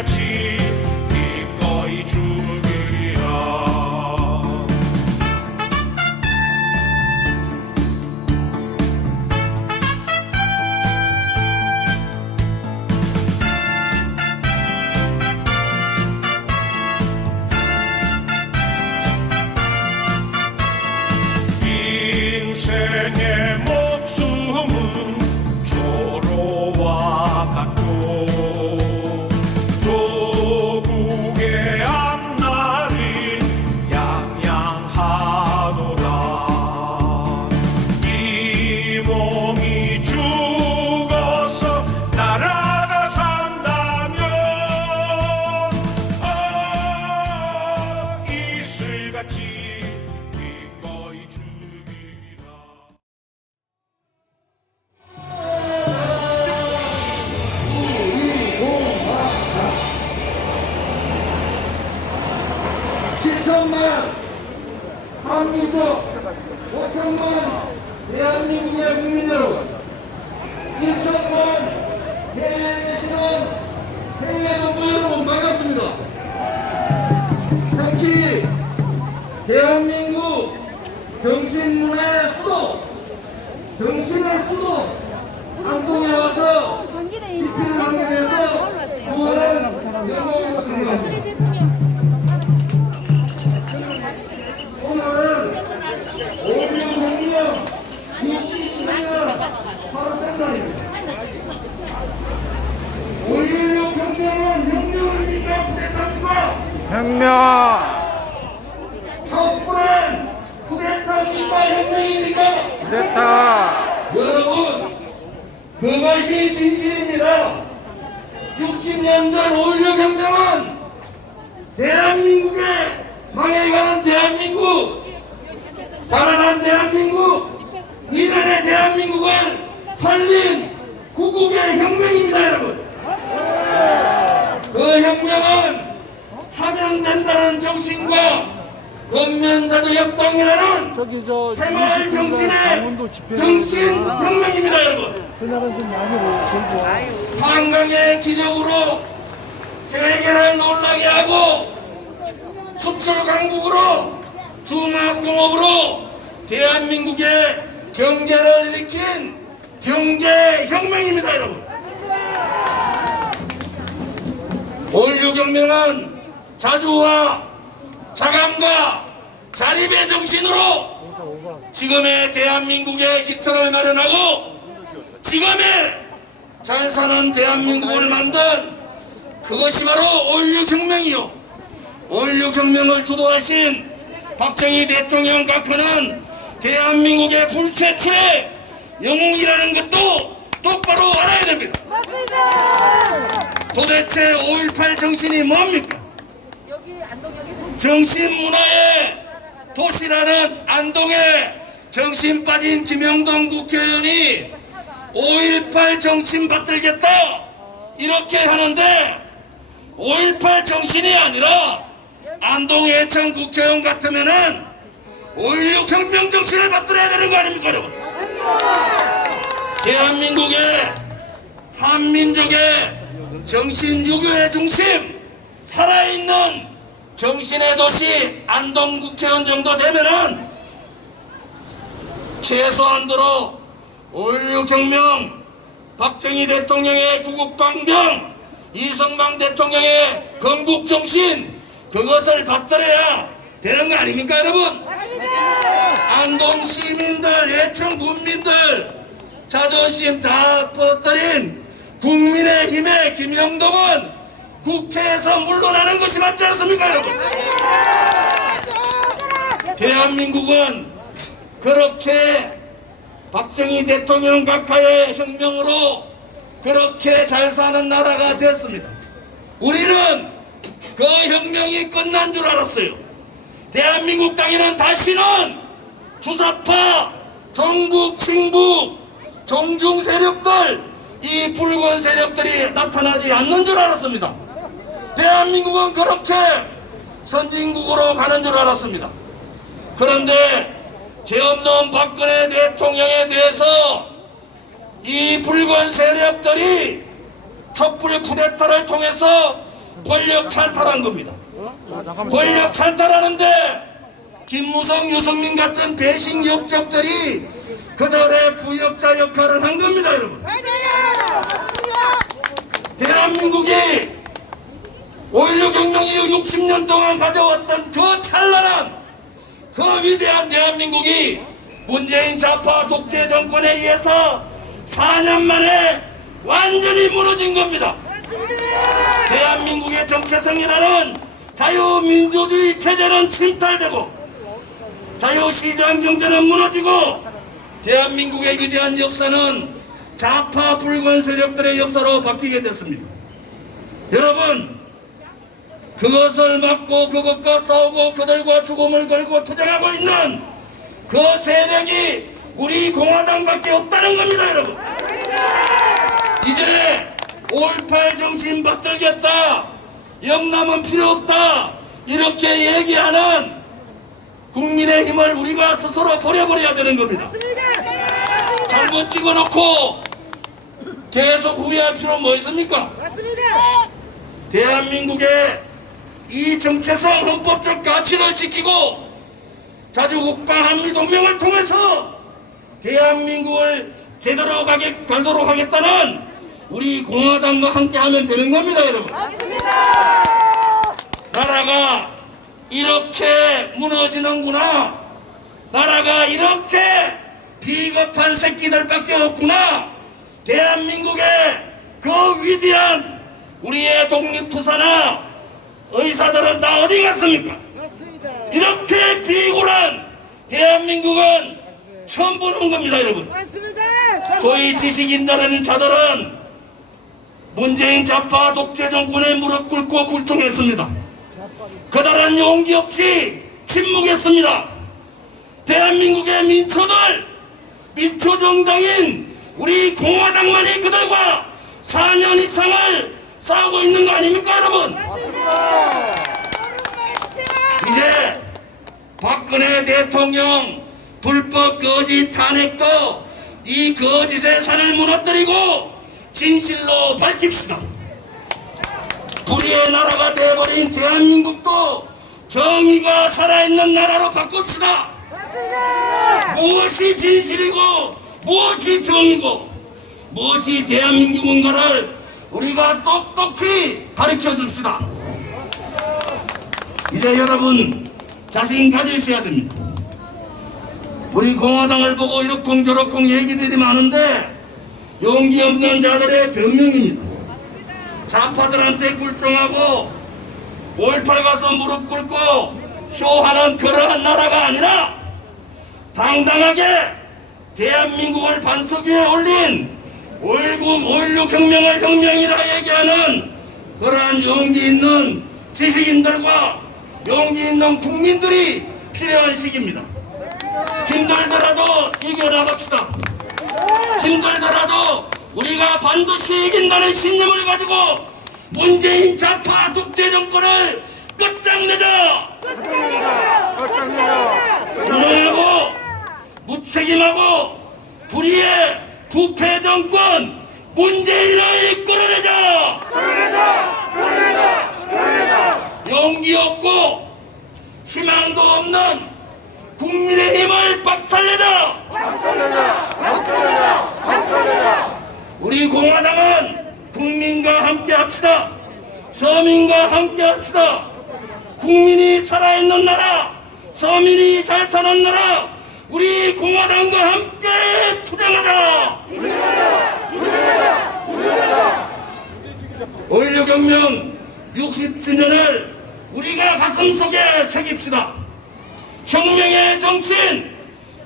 이슬같이 기꺼이 죽으리라. 인생의 목숨은 조로와 같고 조국의 앞날이 양양하노라. 이 몸이 죽어서 나라가 산다면 이슬같이 기꺼이 죽이리라. 한민족 5천만 대한민국의 국민 여러분, 1천만 해외에 계시는 해외 동포 여러분 반갑습니다. 특히 대한민국 정신문화의 수도, 정신의 수도 안동에 와서 집회를 하게 돼서 무한한 영광으로 생각합니다. 오늘은 5.16혁명 62주년 바로 생날입니다. 5.16 혁명은 혁명입니까? 쿠데타입니까? 혁명! 촛불은 쿠데타입니까? 혁명입니까? 쿠데타! 여러분, 그것이 진실입니다. 60년 전 5.16 혁명은 대한민국의 망해가는 대한민국, 가난한 대한민국, 이란의 대한민국을 살린 구국의 혁명입니다, 여러분. 그 혁명은 하면 된다는 정신과 건면자주협동이라는 생활 정신의 정신 혁명입니다, 여러분. 한강의 기적으로 세계를 놀라게 하고 수출 강국으로 중화공업으로 대한민국의 경제를 일으킨 경제혁명입니다, 여러분. 5.16 혁명은 자주와 자감과 자립의 정신으로 지금의 대한민국의 기틀을 마련하고 지금의 잘 사는 대한민국을 만든 그것이 바로 5.16 혁명이요, 5.16 혁명을 주도하신 박정희 대통령 각하는 대한민국의 불체출의 영웅이라는 것도 똑바로 알아야 됩니다. 도대체 5.18 정신이 뭡니까? 정신문화의 도시라는 안동에 정신 빠진 김영동 국회의원이 5.18 정신 받들겠다 이렇게 하는데 5.18 정신이 아니라 안동해청 국회의원 같으면은 5.16 혁명 정신을 받들어야 되는 거 아닙니까, 여러분? 대한민국의 한민족의 정신 유교의 중심, 살아있는 정신의 도시 안동 국회의원 정도 되면은 최소한도로 5.16 혁명, 박정희 대통령의 구국방병, 이승만 대통령의 건국정신, 그것을 받들어야 되는 거 아닙니까, 여러분? 안동 시민들, 예천 군민들 자존심 다 뻗어뜨린 국민의힘의 김영동은 국회에서 물러나는 것이 맞지 않습니까, 여러분? 대한민국은 그렇게 박정희 대통령 각하의 혁명으로 그렇게 잘 사는 나라가 됐습니다. 우리는 그 혁명이 끝난 줄 알았어요. 대한민국 땅에는 다시는 주사파, 정북, 친북, 정중 세력들, 이 붉은 세력들이 나타나지 않는 줄 알았습니다. 대한민국은 그렇게 선진국으로 가는 줄 알았습니다. 그런데 죄 없는 박근혜 대통령에 대해서 이 붉은 세력들이 촛불 쿠데타를 통해서 권력 찬탈한 겁니다. 권력 찬탈하는데 김무성, 유승민 같은 배신 역적들이 그들의 부역자 역할을 한 겁니다, 여러분. 대한민국이 5.16 혁명 이후 60년 동안 가져왔던 그 찬란한 그 위대한 대한민국이 문재인 좌파 독재 정권에 의해서 4년 만에 완전히 무너진 겁니다. 대한민국의 정체성이라는 자유민주주의 체제는 침탈되고 자유시장 경제는 무너지고 대한민국의 위대한 역사는 좌파 불건 세력들의 역사로 바뀌게 됐습니다. 여러분, 그것을 막고 그것과 싸우고 그들과 죽음을 걸고 투쟁하고 있는 그 세력이 우리 공화당밖에 없다는 겁니다, 여러분. 이제 5.18 정신 받들겠다, 영남은 필요 없다, 이렇게 얘기하는 국민의힘을 우리가 스스로 버려버려야 되는 겁니다. 잘못 찍어놓고 계속 후회할 필요 뭐 있습니까? 대한민국의 이 정체성, 헌법적 가치를 지키고 자주국방 한미동맹을 통해서 대한민국을 제대로 갈도록 하겠다는 우리 공화당과 함께 하면 되는 겁니다, 여러분. 나라가 이렇게 무너지는구나, 나라가 이렇게 비겁한 새끼들밖에 없구나, 대한민국의 그 위대한 우리의 독립투사나 의사들은 다 어디 갔습니까? 이렇게 비굴한 대한민국은 처음 보는 겁니다, 여러분. 소위 지식인들은 자들은 문재인 좌파 독재 정권에 무릎 꿇고 굴통했습니다. 그들은 용기 없이 침묵했습니다. 대한민국의 민초정당인 우리 공화당만이 그들과 4년 이상을 싸우고 있는 거 아닙니까, 여러분? 이제 박근혜 대통령 불법 거짓 탄핵도 이 거짓의 산을 무너뜨리고 진실로 밝힙시다. 불의의 나라가 돼버린 대한민국도 정의가 살아있는 나라로 바꿉시다. 무엇이 진실이고 무엇이 정의고 무엇이 대한민국인가를 우리가 똑똑히 가르쳐 줍시다. 이제 여러분 자신 가지셔야 됩니다. 우리 공화당을 보고 이렇쿵저렇쿵 얘기들이 많은데 용기 없는 자들의 변명입니다. 좌파들한테 굴종하고 5.18 가서 무릎 꿇고 쇼하는 그러한 나라가 아니라 당당하게 대한민국을 반석 위에 올린 5.16 혁명을 혁명이라 얘기하는 그러한 용기 있는 지식인들과 용기 있는 국민들이 필요한 시기입니다. 힘들더라도 이겨나갑시다. 힘들더라도 우리가 반드시 이긴다는 신념을 가지고 문재인 좌파 독재 정권을 끝장내자. 무능하고 무책임하고 불의의 부패 정권 문재인을 끌어내자. 용기 없고 희망도 없는 국민의힘을 박살내자. 우리 공화당은 국민과 함께 합시다. 서민과 함께 합시다. 국민이 살아있는 나라, 서민이 잘 사는 나라, 우리 공화당과 함께 투쟁하자. 5.16 혁명 60주년을 우리가 가슴속에 새깁시다. 혁명의 정신,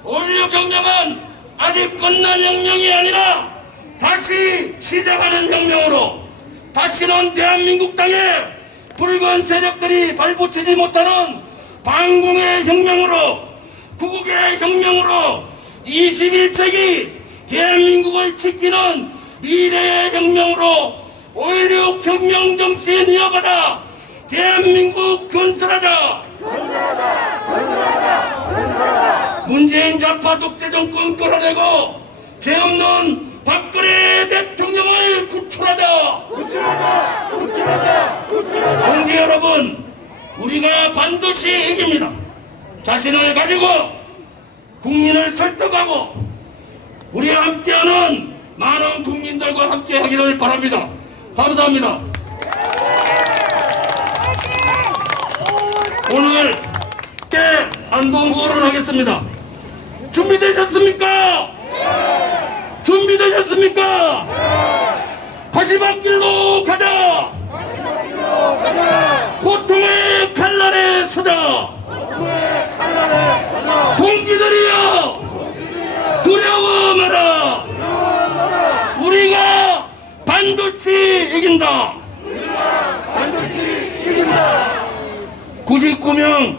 5.16 혁명은 아직 끝난 혁명이 아니라 다시 시작하는 혁명으로, 다시는 대한민국 땅에 붉은 세력들이 발붙이지 못하는 반공의 혁명으로, 구국의 혁명으로 21세기 대한민국을 지키는 미래의 혁명으로 5.16 혁명 정신 이어받아 대한민국 건설하자. 문재인 좌파 독재 정권 끌어내고 죄 없는 박근혜 대통령을 구출하자. 여러분, 우리가 반드시 이깁니다. 자신을 가지고 국민을 설득하고 우리 함께하는 많은 국민들과 함께 하기를 바랍니다. 감사합니다. 오늘 안동구를 하겠습니다. 준비되셨습니까? 준비되셨습니까? 가시밭길로 가자! 고통의 칼날에 서자! 동지들이여! 두려워 마라! 우리가 반드시 이긴다! 99명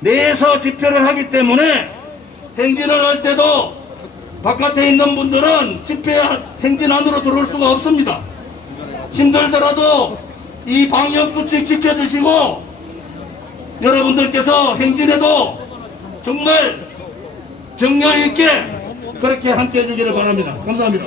내에서 집회를 하기 때문에 행진을 할 때도 바깥에 있는 분들은 집회 행진 안으로 들어올 수가 없습니다. 힘들더라도 이 방역수칙 지켜주시고 여러분들께서 행진에도 정말 정열 있게 그렇게 함께 해주기를 바랍니다. 감사합니다.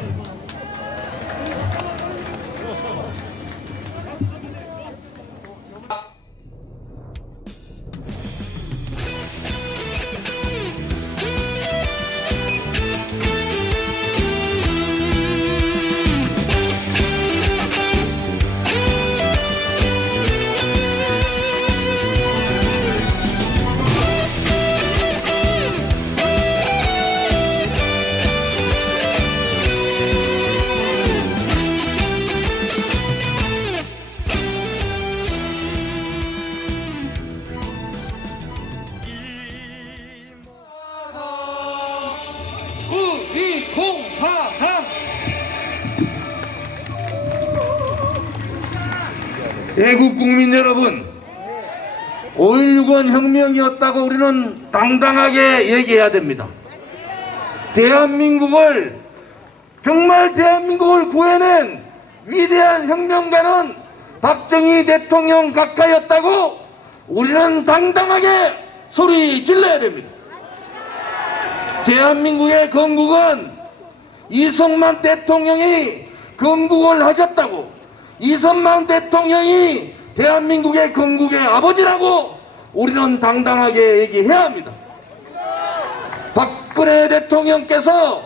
우리 공화당 애국 국민 여러분, 5.16은 혁명이었다고 우리는 당당하게 얘기해야 됩니다. 대한민국을 정말 대한민국을 구해낸 위대한 혁명가는 박정희 대통령 각하였다고 우리는 당당하게 소리 질러야 됩니다. 대한민국의 건국은 이승만 대통령이 건국을 하셨다고, 이승만 대통령이 대한민국의 건국의 아버지라고 우리는 당당하게 얘기해야 합니다. 박근혜 대통령께서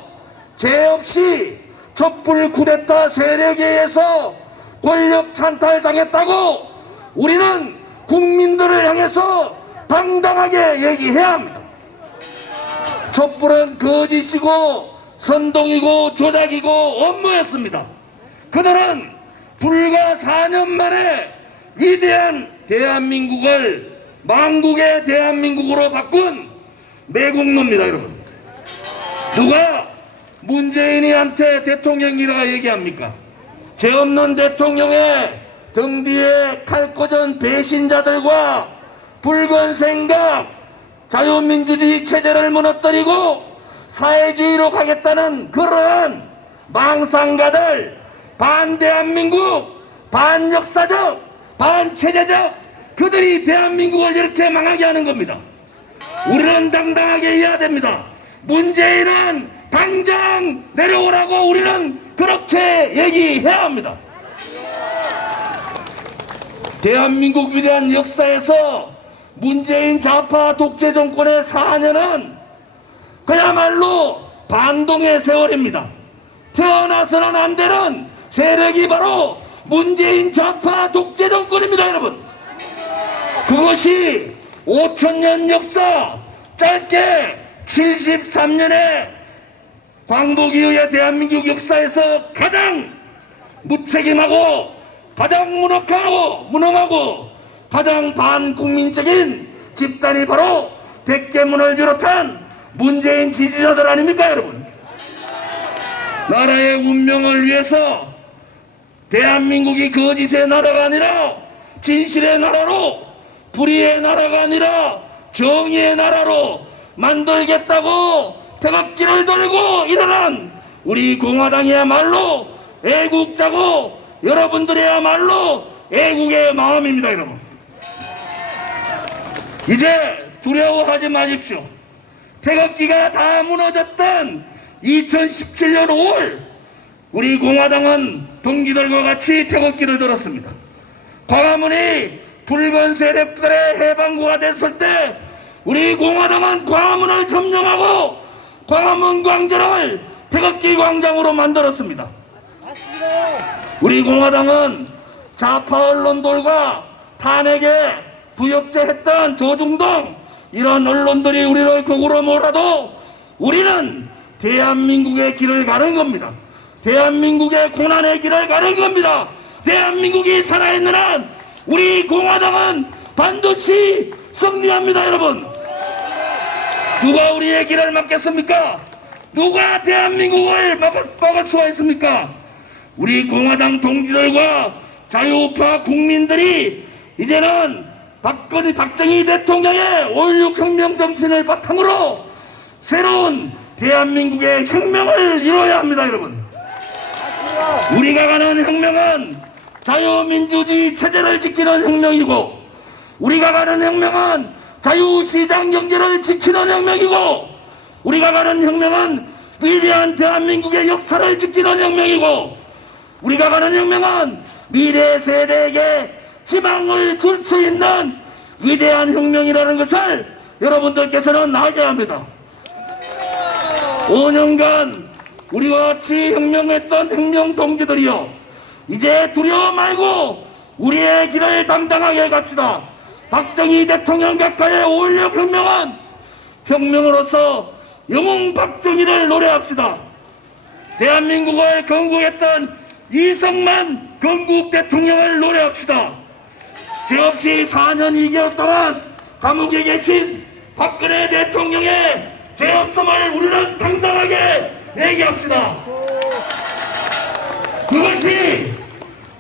죄 없이 촛불 쿠데타 세력에 의해서 권력 찬탈당했다고 우리는 국민들을 향해서 당당하게 얘기해야 합니다. 촛불은 거짓이고 선동이고 조작이고 업무였습니다. 그들은 불과 4년 만에 위대한 대한민국을 망국의 대한민국으로 바꾼 매국노입니다. 여러분, 누가 문재인이한테 대통령이라 얘기합니까? 죄 없는 대통령의 등 뒤에 칼 꽂은 배신자들과 붉은 생각, 자유민주주의 체제를 무너뜨리고 사회주의로 가겠다는 그러한 망상가들, 반대한민국, 반역사적, 반체제적 그들이 대한민국을 이렇게 망하게 하는 겁니다. 우리는 당당하게 해야 됩니다. 문재인은 당장 내려오라고 우리는 그렇게 얘기해야 합니다. 대한민국 위대한 역사에서 문재인 좌파 독재 정권의 4년은 그야말로 반동의 세월입니다. 태어나서는 안 되는 세력이 바로 문재인 좌파 독재 정권입니다. 여러분, 그것이 5,000년 역사, 짧게 73년의 광복 이후의 대한민국 역사에서 가장 무책임하고 가장 무능하고 가장 반국민적인 집단이 바로 백개문을 비롯한 문재인 지지자들 아닙니까? 여러분, 나라의 운명을 위해서 대한민국이 거짓의 나라가 아니라 진실의 나라로, 불의의 나라가 아니라 정의의 나라로 만들겠다고 태극기를 들고 일어난 우리 공화당이야말로 애국자고 여러분들이야말로 애국의 마음입니다. 여러분, 이제 두려워하지 마십시오. 태극기가 다 무너졌던 2017년 5월 우리 공화당은 동기들과 같이 태극기를 들었습니다. 광화문이 붉은 세력들의 해방구가 됐을 때 우리 공화당은 광화문을 점령하고 광화문 광장을 태극기 광장으로 만들었습니다. 우리 공화당은 좌파 언론들과 탄핵에 부역죄했던 조중동 이런 언론들이 우리를 거꾸로 몰아도 우리는 대한민국의 길을 가는 겁니다. 대한민국의 고난의 길을 가는 겁니다. 대한민국이 살아있는 한 우리 공화당은 반드시 승리합니다. 여러분, 누가 우리의 길을 막겠습니까? 누가 대한민국을 막을 수가 있습니까? 우리 공화당 동지들과 자유우파 국민들이 이제는 박정희 대통령의 5.16 혁명 정신을 바탕으로 새로운 대한민국의 혁명을 이뤄야 합니다. 여러분, 우리가 가는 혁명은 자유민주주의 체제를 지키는 혁명이고, 우리가 가는 혁명은 자유시장 경제를 지키는 혁명이고, 우리가 가는 혁명은 위대한 대한민국의 역사를 지키는 혁명이고, 우리가 가는 혁명은 미래 세대에게 희망을 줄 수 있는 위대한 혁명이라는 것을 여러분들께서는 아셔야 합니다. 5년간 우리와 같이 혁명했던 혁명 동지들이여, 이제 두려워 말고 우리의 길을 당당하게 갑시다. 박정희 대통령 각하의 5.16 혁명은 혁명으로서 영웅 박정희를 노래합시다. 대한민국을 건국했던 이승만 건국 대통령을 노래합시다. 죄 없이 4년 2개월 동안 감옥에 계신 박근혜 대통령의 죄 없음을 우리는 당당하게 얘기합시다. 그것이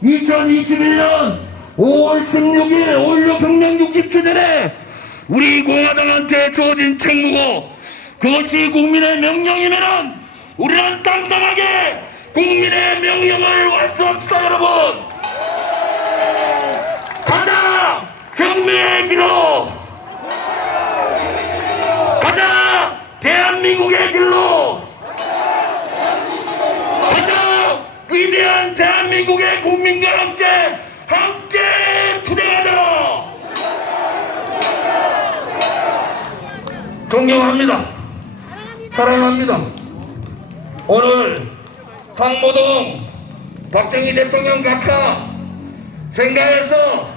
2021년 5월 16일 5.16 혁명 60주 전에 우리 공화당한테 주어진 책무고, 그것이 국민의 명령이면은 우리는 당당하게 국민의 명령을 완수합시다. 여러분, 가자 혁명의 길로, 가자 대한민국의 길로, 가자 위대한 대한민국의 국민과 함께 투쟁하자. 존경합니다. 사랑합니다. 오늘 상모동 박정희 대통령 각하 생가에서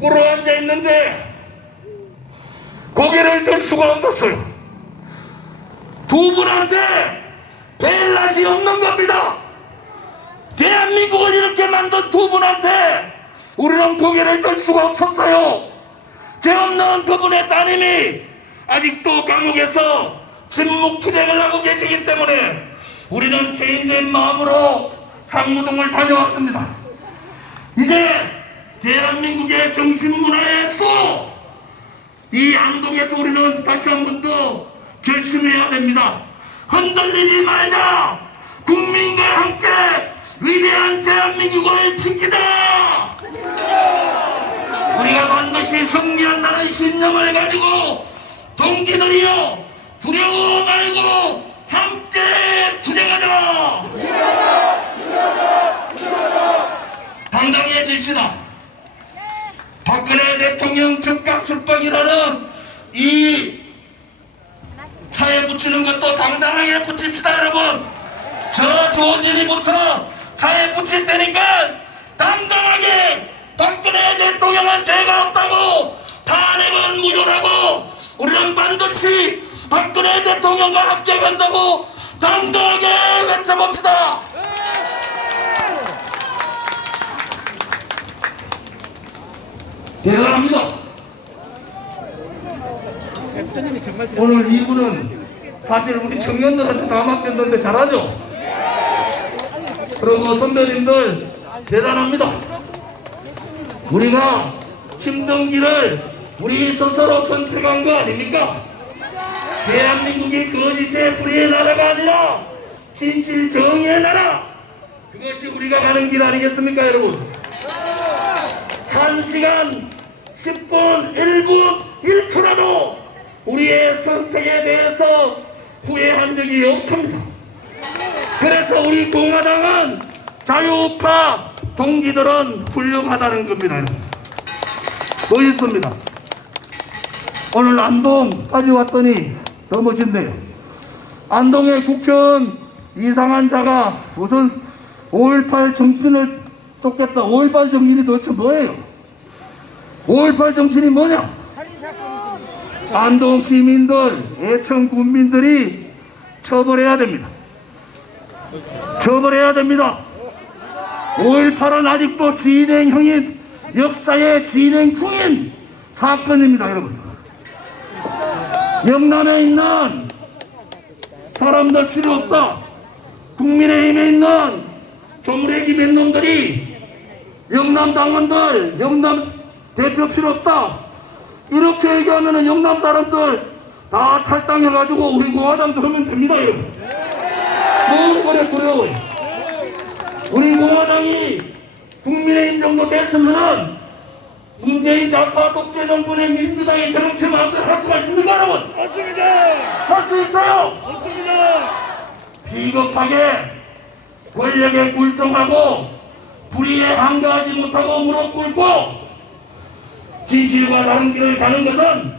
꿇어 앉아 있는데 고개를 들 수가 없었어요. 두 분한테 뵐 낯이 없는 겁니다. 대한민국을 이렇게 만든 두 분한테 우리는 고개를 들 수가 없었어요. 죄 없는 그분의 따님이 아직도 감옥에서 침묵투쟁을 하고 계시기 때문에 우리는 죄인된 마음으로 상무동을 다녀왔습니다. 이제 대한민국의 정신문화의 수, 이 안동에서 우리는 다시 한 번 더 결심해야 됩니다. 흔들리지 말자. 국민과 함께 위대한 대한민국을 지키자. 우리가 반드시 승리한다는 신념을 가지고 동지들이여 두려워 말고 함께 투쟁하자. 당당해집시다. 박근혜 대통령 즉각술방이라는 이 차에 붙이는 것도 당당하게 붙입시다. 여러분, 저 조원진이부터 차에 붙일 테니까 당당하게 박근혜 대통령은 죄가 없다고, 탄핵은 무효라고, 우리는 반드시 박근혜 대통령과 함께 간다고 당당하게 외쳐봅시다. 대단합니다. 오늘 이분은 사실 우리 청년들한테 다 맡겼는데 잘하죠? 그리고 선배님들 대단합니다. 우리가 힘든 길을 우리 스스로 선택한 거 아닙니까? 대한민국이 거짓의 불의의 나라가 아니라 진실 정의의 나라, 그것이 우리가 가는 길 아니겠습니까? 여러분, 1시간 10분 1분 1초라도 우리의 선택에 대해서 후회한 적이 없습니다. 그래서 우리 공화당은 자유우파 동지들은 훌륭하다는 겁니다. 멋있습니다. 오늘 안동까지 왔더니 더 멋있네요. 안동의 국회의원 이상한 자가 무슨 5.18 정신을 쫓겠다. 5.18 정신이 도대체 뭐예요? 5.18 정신이 뭐냐? 안동 시민들, 애청 국민들이 처벌해야 됩니다. 처벌해야 됩니다. 5.18은 아직도 진행형인, 역사의 진행 중인 사건입니다, 여러분. 영남에 있는 사람들 필요 없다. 국민의힘에 있는 조무래기 몇 놈들이 영남 당원들, 영남 대표 필요 없다. 이렇게 얘기하면 영남 사람들 다 탈당해가지고 우리 공화당 들어오면 됩니다, 여러분. 뭐는 거래 두려워요. 우리 공화당이 국민의힘 정도 됐으면은 문재인 좌파 독재 정권의 민주당이 저렇게 마음대로 할 수가 있습니까, 여러분? 맞습니다. 할 수 있어요. 맞습니다. 비겁하게 권력에 굴종하고 불의에 항거하지 못하고 무릎 꿇고 진실과 다른 길을 가는 것은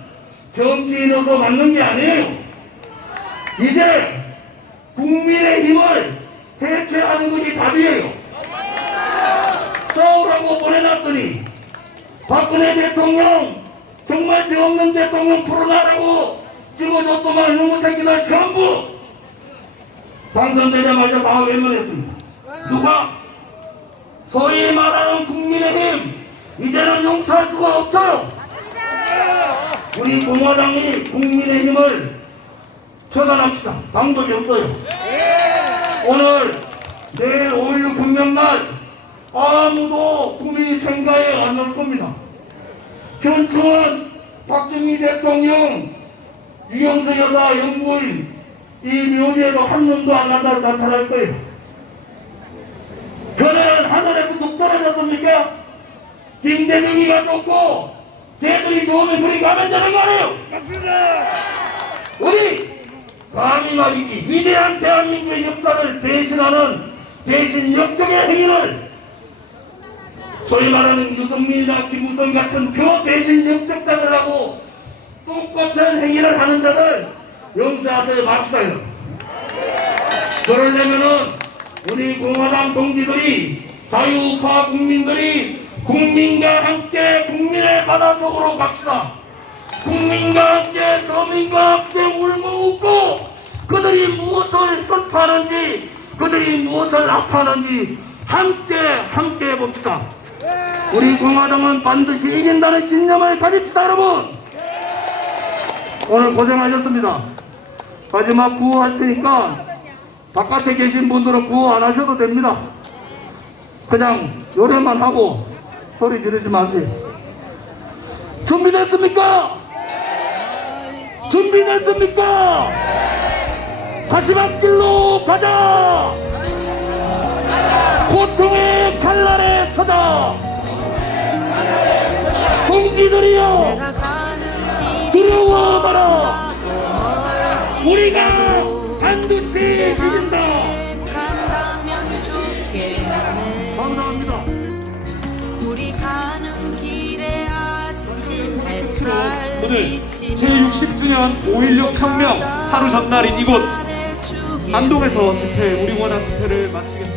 정치인으로서 맞는 게 아니에요. 이제 국민의 힘을 해체하는 것이 답이에요. 싸우라고 보내놨더니 박근혜 대통령 정말 죄 없는 대통령 풀어나라고 찍어줬더만 이놈의 새끼들 전부 당선되자마자 다 외면했습니다. 누가? 소위 말하는 국민의힘 이제는 용서할 수가 없어요. 우리 공화당이 국민의힘을 처단합시다. 방법이 없어요. 오늘 내일 5.16 전명날 아무도 국민 생가에 안 올 겁니다. 현충은 박정희 대통령, 유영석 여사 영부인 이 묘지에도 한 놈도 안 나타날 거예요. 그들은 하늘에서 뚝 떨어졌습니까? 김대중이가 좋고 대들이 좋으면 그리 가면 되는 거 아니에요? 맞습니다. 우리 감히 말이지 위대한 대한민국의 역사를 배신하는 배신 역적의 행위를 소위 말하는 유승민이나 김우성 같은 그 배신 역적자들하고 똑같은 행위를 하는 자들 용서하세요 맙시다. 그러려면은 우리 공화당 동지들이 자유우파 국민들이 국민과 함께 국민의 바닷속으로 갑시다. 국민과 함께 서민과 함께 울고 웃고 그들이 무엇을 선포하는지 그들이 무엇을 아파하는지 함께 해봅시다. 우리 공화당은 반드시 이긴다는 신념을 가집시다. 여러분 오늘 고생하셨습니다. 마지막 구호할 테니까 바깥에 계신 분들은 구호 안 하셔도 됩니다. 그냥 노래만 하고 소리 지르지 마세요. 준비됐습니까? 준비됐습니까? 가시밭길로 가자. 고통의 칼날에 서자. 동지들이여 두려워 마라. 우리가 반드시 이긴다. 감사합니다. 우리 가는 길에 아침 햇살 오늘 제60주년 5.16 혁명 하루 전날인 이곳 안동에서 집회, 우리 공화당 집회를 마치겠습니다.